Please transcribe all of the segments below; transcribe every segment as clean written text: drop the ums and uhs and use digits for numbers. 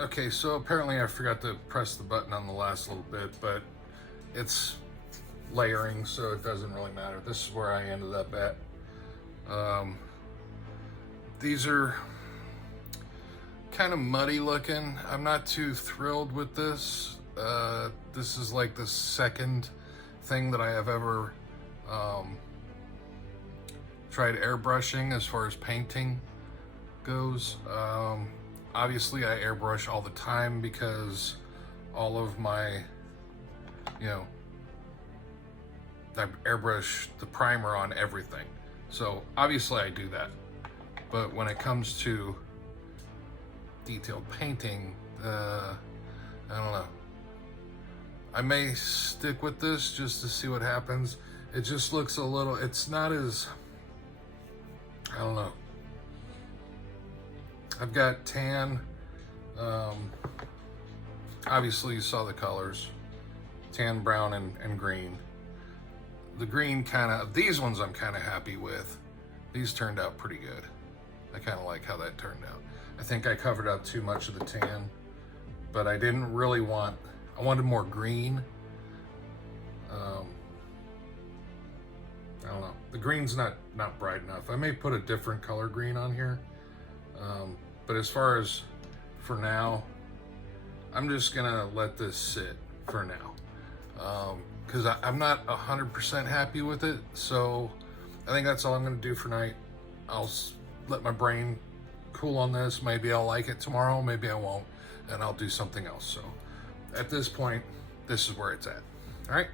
Okay, so apparently I forgot to press the button on the last little bit, but it's layering, so it doesn't really matter. This is where I ended up at. These are kind of muddy looking. I'm not too thrilled with this. This is like the second thing that I have ever tried airbrushing as far as painting goes. Obviously I airbrush all the time because all of my, I airbrush the primer on everything. So obviously I do that. But when it comes to detailed painting, I don't know. I may stick with this just to see what happens. It just looks a little, it's not as, I don't know. I've got tan. Obviously you saw the colors. Tan, brown, and green. The green these ones I'm kind of happy with. These turned out pretty good. I kind of like how that turned out. I think I covered up too much of the tan, but I didn't really I wanted more green. I don't know. The green's not bright enough. I may put a different color green on here. But as far as for now, I'm just gonna let this sit for now. Because I'm not 100% happy with it. So I think that's all I'm gonna do for night. I'll let my brain cool on this. Maybe I'll like it tomorrow, maybe I won't, and I'll do something else. So at this point, this is where it's at. All right.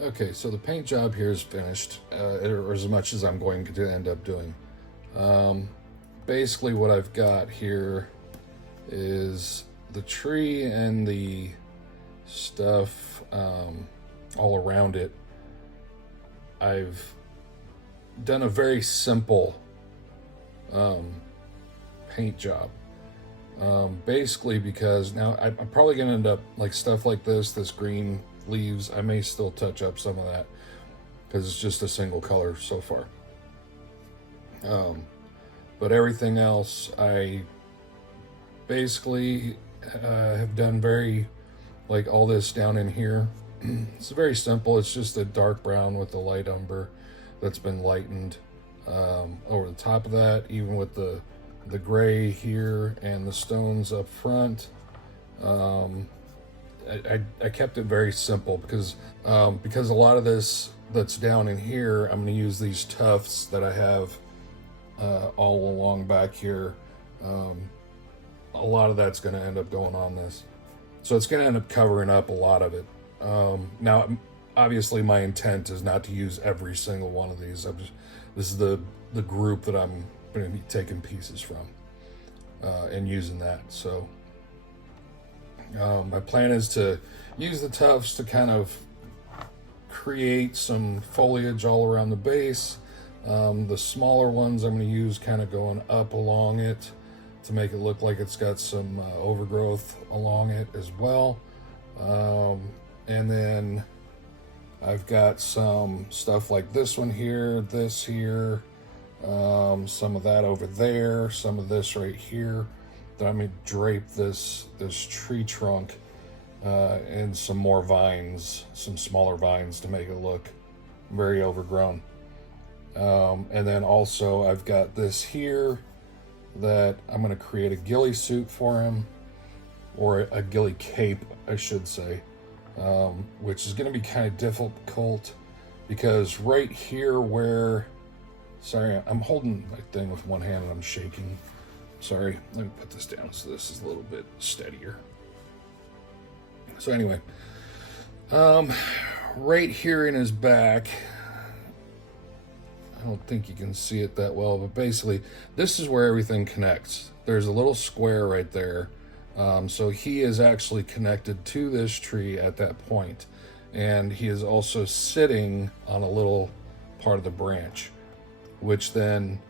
Okay, so the paint job here is finished, or as much as I'm going to end up doing. Basically what I've got here is the tree and the stuff all around it. I've done a very simple paint job. Basically because now I'm probably going to end up like stuff like this green leaves. I may still touch up some of that because it's just a single color so far. But everything else I basically have done very, like all this down in here. It's very simple. It's just a dark brown with the light umber that's been lightened over the top of that, even with the gray here and the stones up front. I kept it very simple because a lot of this that's down in here, I'm going to use these tufts that I have all along back here. A lot of that's going to end up going on this. So it's going to end up covering up a lot of it. Now, obviously my intent is not to use every single one of these. This is the group that I'm going to be taking pieces from and using that. So my plan is to use the tufts to kind of create some foliage all around the base. The smaller ones I'm going to use kind of going up along it to make it look like it's got some overgrowth along it as well. And then I've got some stuff like this one here, this here, some of that over there, some of this right here that I'm going to drape this tree trunk and some more vines, some smaller vines to make it look very overgrown. And then also I've got this here that I'm going to create a ghillie suit for him, or a ghillie cape, I should say, which is going to be kind of difficult because right here where, sorry, I'm holding my thing with one hand and I'm shaking. Sorry, let me put this down so this is a little bit steadier. So anyway, right here in his back, I don't think you can see it that well, but basically this is where everything connects. There's a little square right there. So he is actually connected to this tree at that point, and he is also sitting on a little part of the branch, which then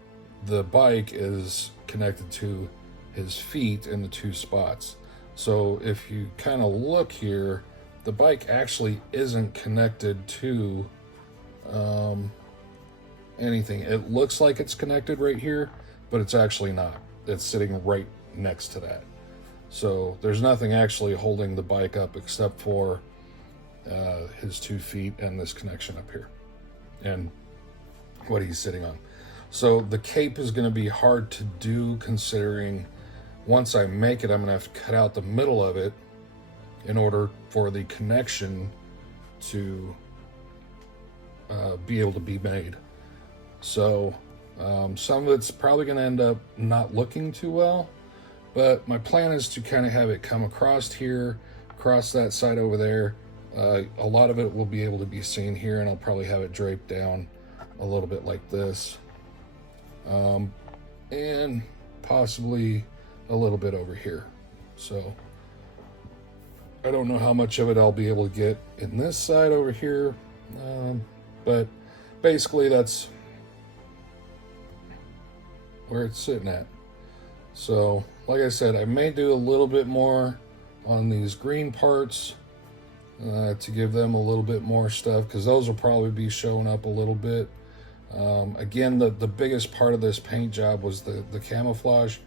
the bike is connected to his feet in the two spots. So if you kind of look here, the bike actually isn't connected to anything. It looks like it's connected right here, but it's actually not. It's sitting right next to that. So there's nothing actually holding the bike up except for his 2 feet and this connection up here and what he's sitting on. So the cape is going to be hard to do, considering once I make it, I'm going to have to cut out the middle of it in order for the connection to be able to be made. So some of it's probably going to end up not looking too well, but my plan is to kind of have it come across here, across that side over there. A lot of it will be able to be seen here, and I'll probably have it draped down a little bit like this. And possibly a little bit over here. So I don't know how much of it I'll be able to get in this side over here. But basically that's where it's sitting at. So like I said, I may do a little bit more on these green parts to give them a little bit more stuff, because those will probably be showing up a little bit. Again, the biggest part of this paint job was the camouflage,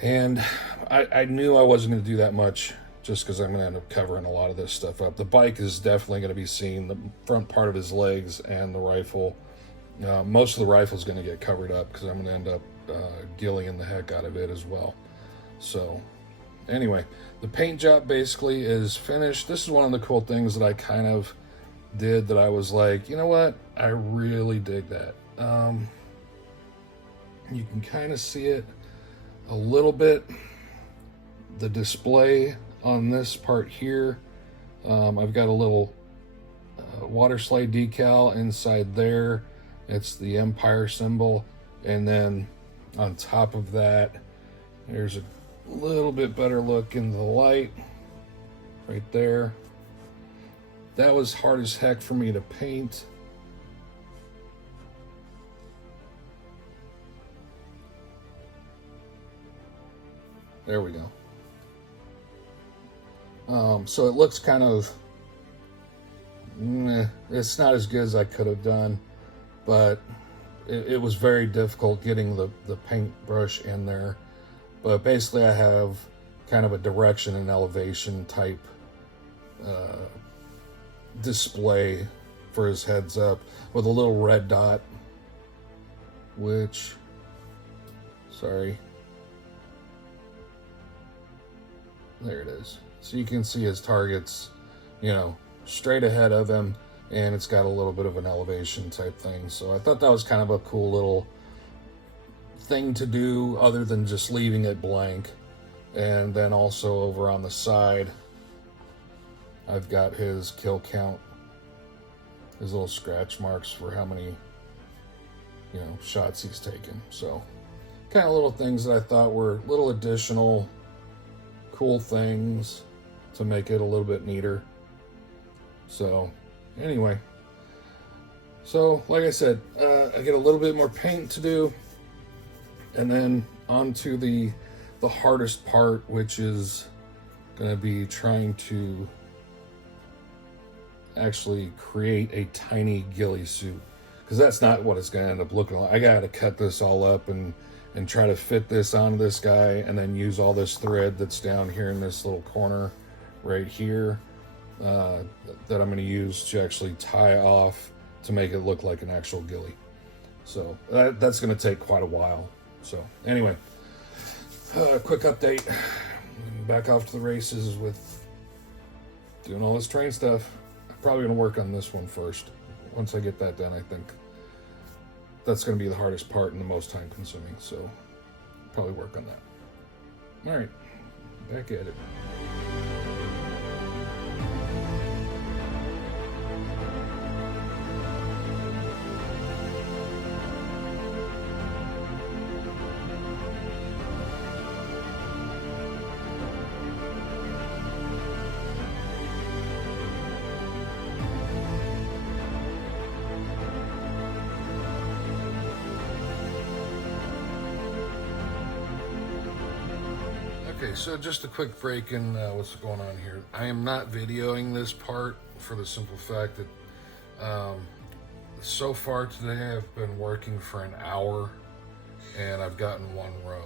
and I knew I wasn't going to do that much just because I'm going to end up covering a lot of this stuff up. The bike is definitely going to be seen, the front part of his legs and the rifle. Most of the rifle is going to get covered up because I'm going to end up gillying the heck out of it as well. So anyway, the paint job basically is finished. This is one of the cool things that I kind of did that I was like, you know what, I really dig that. You can kind of see it a little bit, the display on this part here. I've got a little water slide decal inside there. It's the Empire symbol, and then on top of that there's a little bit better look in the light right there. That was hard as heck for me to paint. There we go. So it looks kind of meh. It's not as good as I could have done, but it was very difficult getting the paintbrush in there. But basically I have kind of a direction and elevation type display for his heads up with a little red dot, which, sorry, there it is. So you can see his targets, you know, straight ahead of him, and it's got a little bit of an elevation type thing. So I thought that was kind of a cool little thing to do other than just leaving it blank. And then also over on the side, I've got his kill count, his little scratch marks for how many, shots he's taken. So kind of little things that I thought were little additional cool things to make it a little bit neater. So anyway, so like I said, I get a little bit more paint to do, and then on to the hardest part, which is going to be trying to actually create a tiny ghillie suit, because that's not what it's going to end up looking like. I got to cut this all up and try to fit this on this guy, and then use all this thread that's down here in this little corner right here that I'm going to use to actually tie off to make it look like an actual ghillie. So that's going to take quite a while. So anyway, quick update. Back off to the races with doing all this train stuff. I'm probably going to work on this one first. Once I get that done, I think that's going to be the hardest part and the most time consuming. So probably work on that. All right, back at it. Okay, so just a quick break in what's going on here. I am not videoing this part for the simple fact that so far today I've been working for an hour and I've gotten one row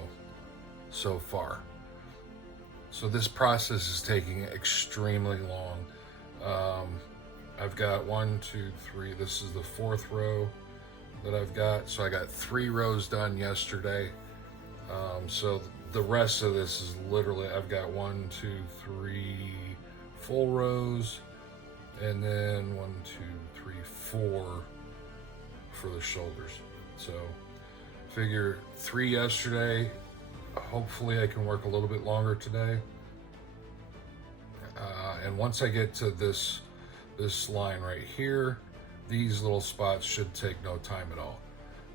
so far. So this process is taking extremely long. I've got 1, 2, 3. This is the 4th row that I've got. So I got 3 rows done yesterday. So the rest of this is literally, I've got 1, 2, 3 full rows, and then 1, 2, 3, 4 for the shoulders. So figure 3 yesterday. Hopefully I can work a little bit longer today. And once I get to this line right here, these little spots should take no time at all,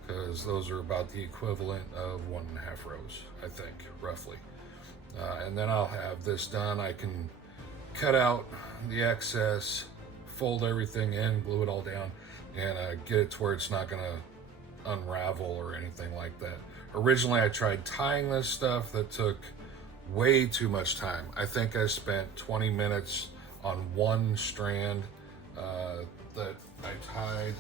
because those are about the equivalent of 1.5 rows, I think, roughly. And then I'll have this done. I can cut out the excess, fold everything in, glue it all down, and get it to where it's not gonna unravel or anything like that. Originally, I tried tying this stuff. That took way too much time. I think I spent 20 minutes on one strand that I tied.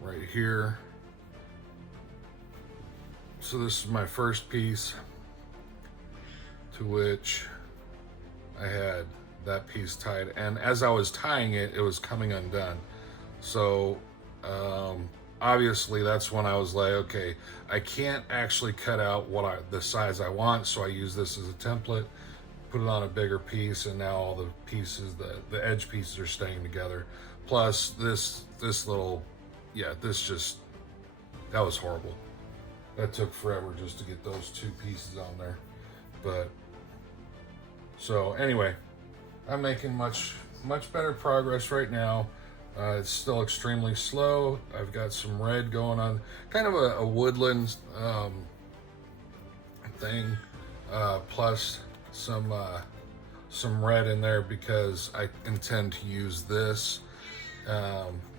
Right here. So this is my first piece, to which I had that piece tied, and as I was tying it, it was coming undone. So obviously that's when I was like, okay, I can't actually cut out the size I want, so I use this as a template, put it on a bigger piece, and now all the pieces, the edge pieces are staying together. Plus this little, that was horrible. That took forever just to get those 2 pieces on there. But so anyway, I'm making much better progress right now. It's still extremely slow. I've got some red going on, kind of a woodland thing, plus some red in there because I intend to use this.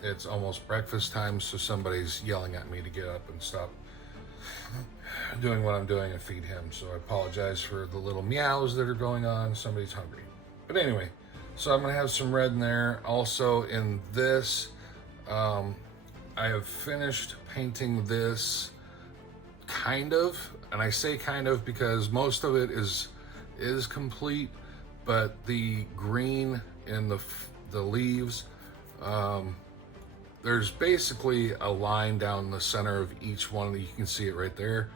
It's almost breakfast time, so somebody's yelling at me to get up and stop doing what I'm doing and feed him. So I apologize for the little meows that are going on. Somebody's hungry. But anyway, so I'm gonna have some red in there. Also in this, I have finished painting this kind of, and I say kind of because most of it is complete, but the green in the leaves, there's basically a line down the center of each one. You can see it right there.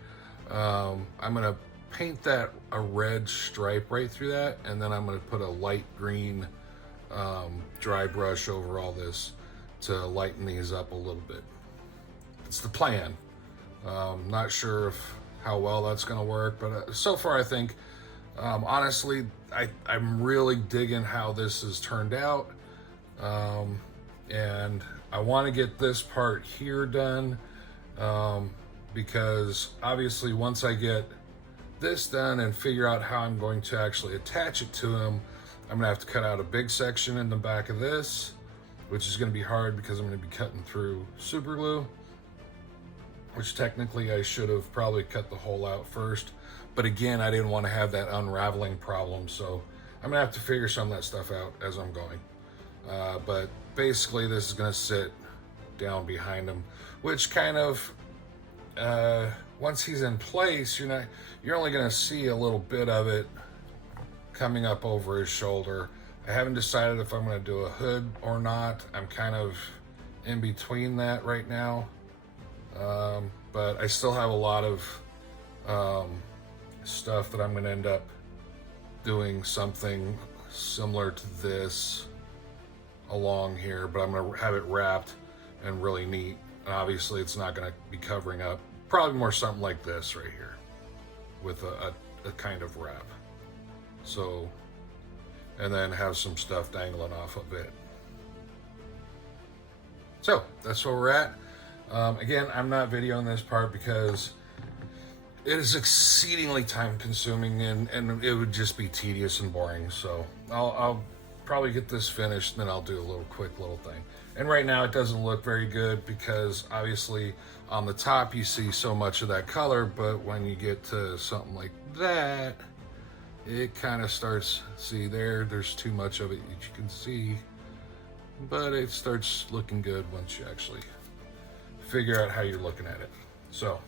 I'm gonna paint that a red stripe right through that, and then I'm gonna put a light green dry brush over all this to lighten these up a little bit. It's the plan. Not sure how well that's going to work. But so far, I think, honestly, I'm really digging how this has turned out. And I want to get this part here done, because obviously once I get this done and figure out how I'm going to actually attach it to him, I'm gonna have to cut out a big section in the back of this, which is gonna be hard because I'm gonna be cutting through super glue, which technically I should have probably cut the hole out first. But again, I didn't want to have that unraveling problem. So I'm gonna have to figure some of that stuff out as I'm going. But basically this is gonna sit down behind him, which kind of, once he's in place, you're only gonna see a little bit of it coming up over his shoulder. I haven't decided if I'm gonna do a hood or not. I'm kind of in between that right now. But I still have a lot of stuff that I'm gonna end up doing something similar to this along here, but I'm gonna have it wrapped and really neat. And obviously it's not gonna be covering up, probably more something like this right here with a kind of wrap. So, and then have some stuff dangling off of it. So that's where we're at. Again, I'm not videoing this part because it is exceedingly time consuming and it would just be tedious and boring. So I'll probably get this finished, and then I'll do a quick little thing. And right now it doesn't look very good because obviously on the top you see so much of that color, but when you get to something like that, it kind of starts, see there's too much of it that you can see, but it starts looking good once you actually figure out how you're looking at it. So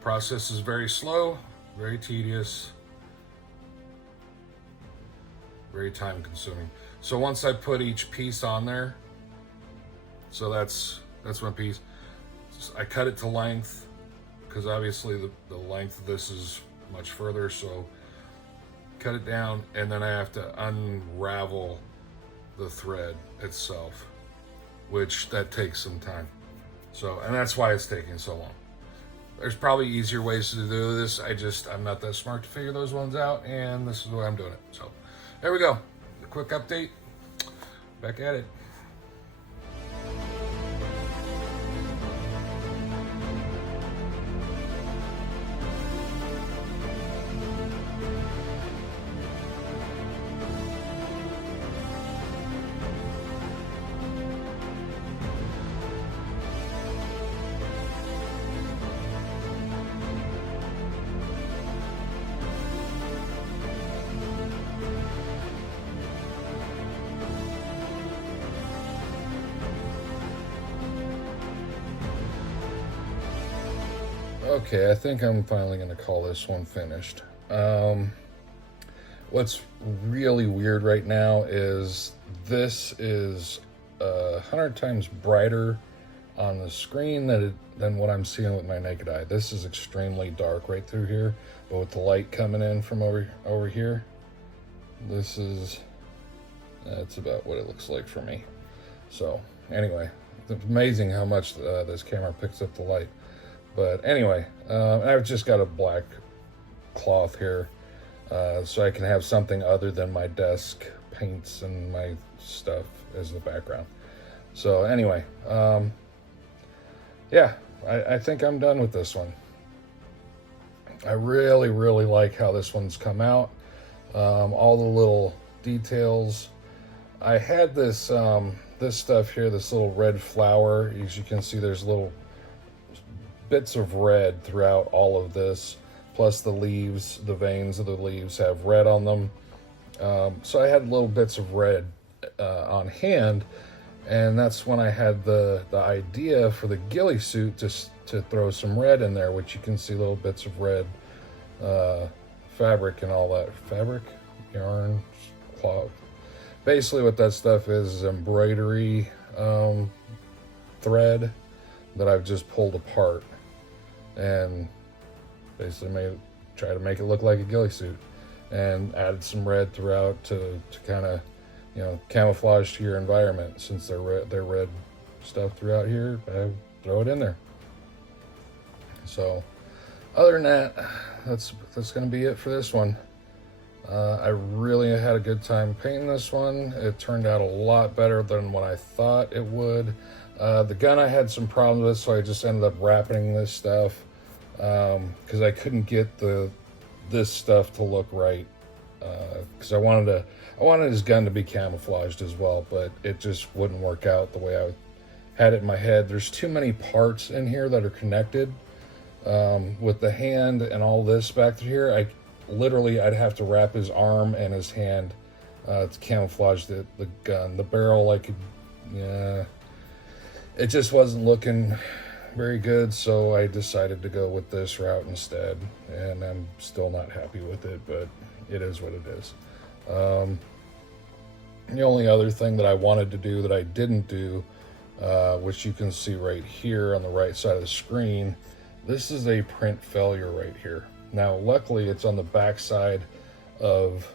process is very slow, very tedious, very time consuming. So once I put each piece on there, so that's one piece, I cut it to length because obviously the length of this is much further, so cut it down, and then I have to unravel the thread itself, which that takes some time. So, and that's why it's taking so long. There's probably easier ways to do this. I'm not that smart to figure those ones out, and this is the way I'm doing it. So there we go. A quick update. Back at it. Okay, I think I'm finally going to call this one finished. What's really weird right now is this is 100 times brighter on the screen than what I'm seeing with my naked eye. This is extremely dark right through here, but with the light coming in from over here, that's about what it looks like for me. So anyway, it's amazing how much this camera picks up the light. But anyway, I've just got a black cloth here, so I can have something other than my desk paints and my stuff as the background. So anyway, yeah, I think I'm done with this one. I really, really like how this one's come out. All the little details. I had this this stuff here, this little red flower. As you can see, there's little bits of red throughout all of this, plus the leaves, the veins of the leaves have red on them. So I had little bits of red on hand, and that's when I had the idea for the ghillie suit to throw some red in there, which you can see little bits of red fabric and all that. Fabric, yarn, cloth. Basically what that stuff is embroidery thread that I've just pulled apart and basically try to make it look like a ghillie suit, and added some red throughout to kind of, camouflage to your environment. Since they're red stuff throughout here, I throw it in there. So other than that, that's going to be it for this one. I really had a good time painting this one. It turned out a lot better than what I thought it would. The gun I had some problems with, so I just ended up wrapping this stuff because I couldn't get this stuff to look right. Because I wanted his gun to be camouflaged as well, but it just wouldn't work out the way I had it in my head. There's too many parts in here that are connected with the hand and all this back here. I'd have to wrap his arm and his hand to camouflage the gun. The barrel, yeah, it just wasn't looking very good, so I decided to go with this route instead, and I'm still not happy with it, but it is what it is. The only other thing that I wanted to do that I didn't do, which you can see right here on the right side of the screen, this is a print failure right here. Now, luckily, it's on the back side of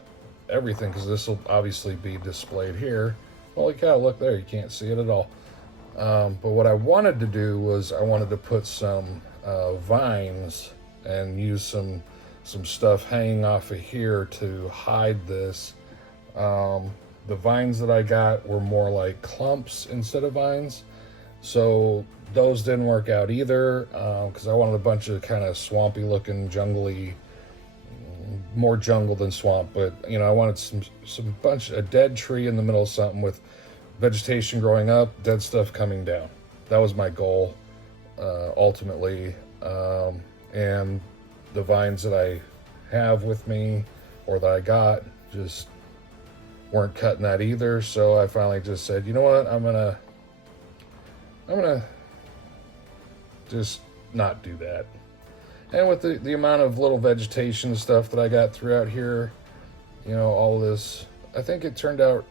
everything, because this will obviously be displayed here. Holy cow, look there, you can't see it at all. But what I wanted to do was I wanted to put some vines and use some stuff hanging off of here to hide this. The vines that I got were more like clumps instead of vines, so those didn't work out either, because I wanted a bunch of kind of swampy looking, jungly, more jungle than swamp, but you know, I wanted a dead tree in the middle of something with vegetation growing up, dead stuff coming down. That was my goal, ultimately. And the vines that I have with me, or that I got, just weren't cutting that either. So I finally just said, you know what, I'm gonna just not do that. And with the amount of little vegetation stuff that I got throughout here, you know, all this, I think it turned out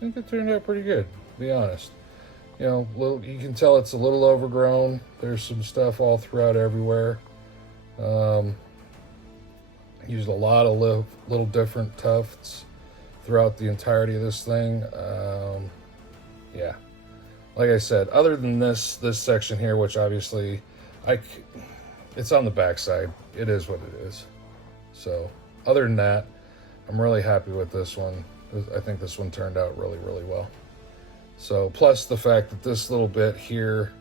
pretty good, to be honest. You know, you can tell it's a little overgrown. There's some stuff all throughout everywhere. Used a lot of little different tufts throughout the entirety of this thing. Yeah, like I said, other than this section here, which obviously it's on the backside, it is what it is. So other than that, I'm really happy with this one. I think this one turned out really, really well. So plus the fact that this little bit here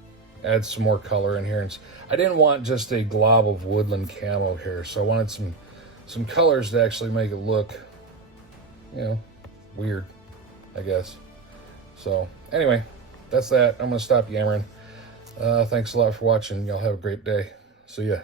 adds some more color in here. And I didn't want just a glob of woodland camo here, so I wanted some colors to actually make it look, you know, weird, I guess. So anyway, that's that. I'm gonna stop yammering. Thanks a lot for watching. Y'all have a great day. See ya.